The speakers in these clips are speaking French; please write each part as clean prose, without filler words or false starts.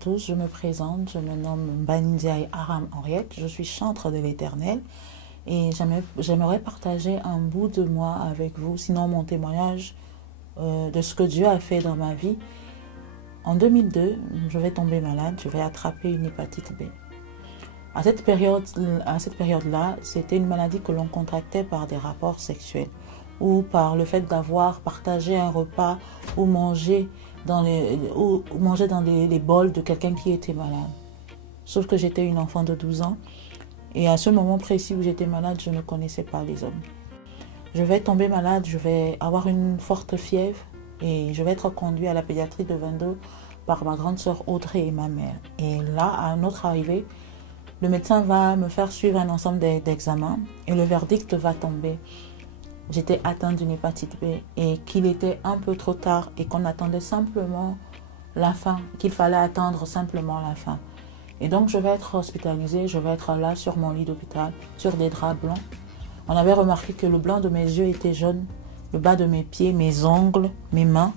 tous, je me présente, je me nomme Mbanindiaye Aram Henriette, je suis chantre de l'Éternel et j'aimerais partager un bout de moi avec vous, sinon mon témoignage de ce que Dieu a fait dans ma vie. En 2002, je vais tomber malade, je vais attraper une hépatite B. À cette période-là, c'était une maladie que l'on contractait par des rapports sexuels ou par le fait d'avoir partagé un repas ou manger dans les bols de quelqu'un qui était malade. Sauf que j'étais une enfant de 12 ans et à ce moment précis où j'étais malade, je ne connaissais pas les hommes. Je vais tomber malade, je vais avoir une forte fièvre et je vais être conduit à la pédiatrie de 22 par ma grande sœur Audrey et ma mère. Et là, à notre arrivée, le médecin va me faire suivre un ensemble d'examens et le verdict va tomber. J'étais atteinte d'une hépatite B et qu'il était un peu trop tard et qu'on attendait simplement la fin, qu'il fallait attendre simplement la fin. Et donc je vais être hospitalisée, je vais être là sur mon lit d'hôpital, sur des draps blancs. On avait remarqué que le blanc de mes yeux était jaune, le bas de mes pieds, mes ongles, mes mains,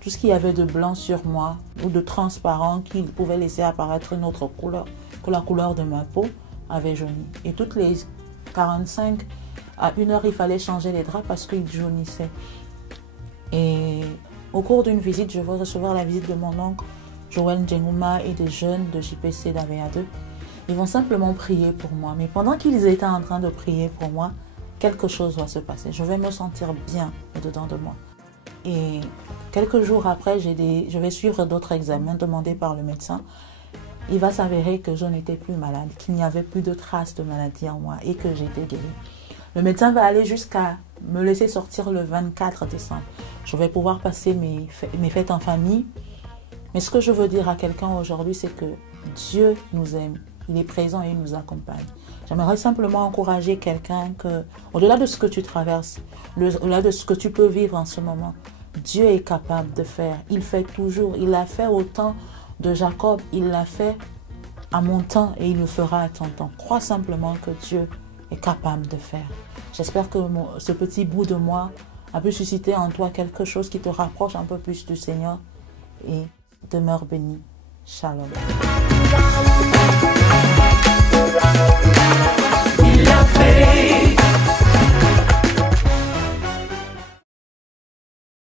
tout ce qu'il y avait de blanc sur moi ou de transparent qui pouvait laisser apparaître une autre couleur que la couleur de ma peau avait jauni. Et toutes les 45 à 1 heure, il fallait changer les draps parce qu'ils jaunissaient. Et au cours d'une visite, je vais recevoir la visite de mon oncle Joël Ndjengouma et des jeunes de JPC d'AVA2. Ils vont simplement prier pour moi. Mais pendant qu'ils étaient en train de prier pour moi, quelque chose va se passer. Je vais me sentir bien au-dedans de moi. Et quelques jours après, je vais suivre d'autres examens demandés par le médecin. Il va s'avérer que je n'étais plus malade, qu'il n'y avait plus de traces de maladie en moi et que j'étais guérie. Le médecin va aller jusqu'à me laisser sortir le 24 décembre. Je vais pouvoir passer mes fêtes en famille. Mais ce que je veux dire à quelqu'un aujourd'hui, c'est que Dieu nous aime. Il est présent et il nous accompagne. J'aimerais simplement encourager quelqu'un que, au-delà de ce que tu traverses, au-delà de ce que tu peux vivre en ce moment, Dieu est capable de faire. Il fait toujours. Il l'a fait au temps de Jacob. Il l'a fait à mon temps et il le fera à ton temps. Crois simplement que Dieu est capable de faire. J'espère que ce petit bout de moi a pu susciter en toi quelque chose qui te rapproche un peu plus du Seigneur et demeure béni. Shalom. Il a fait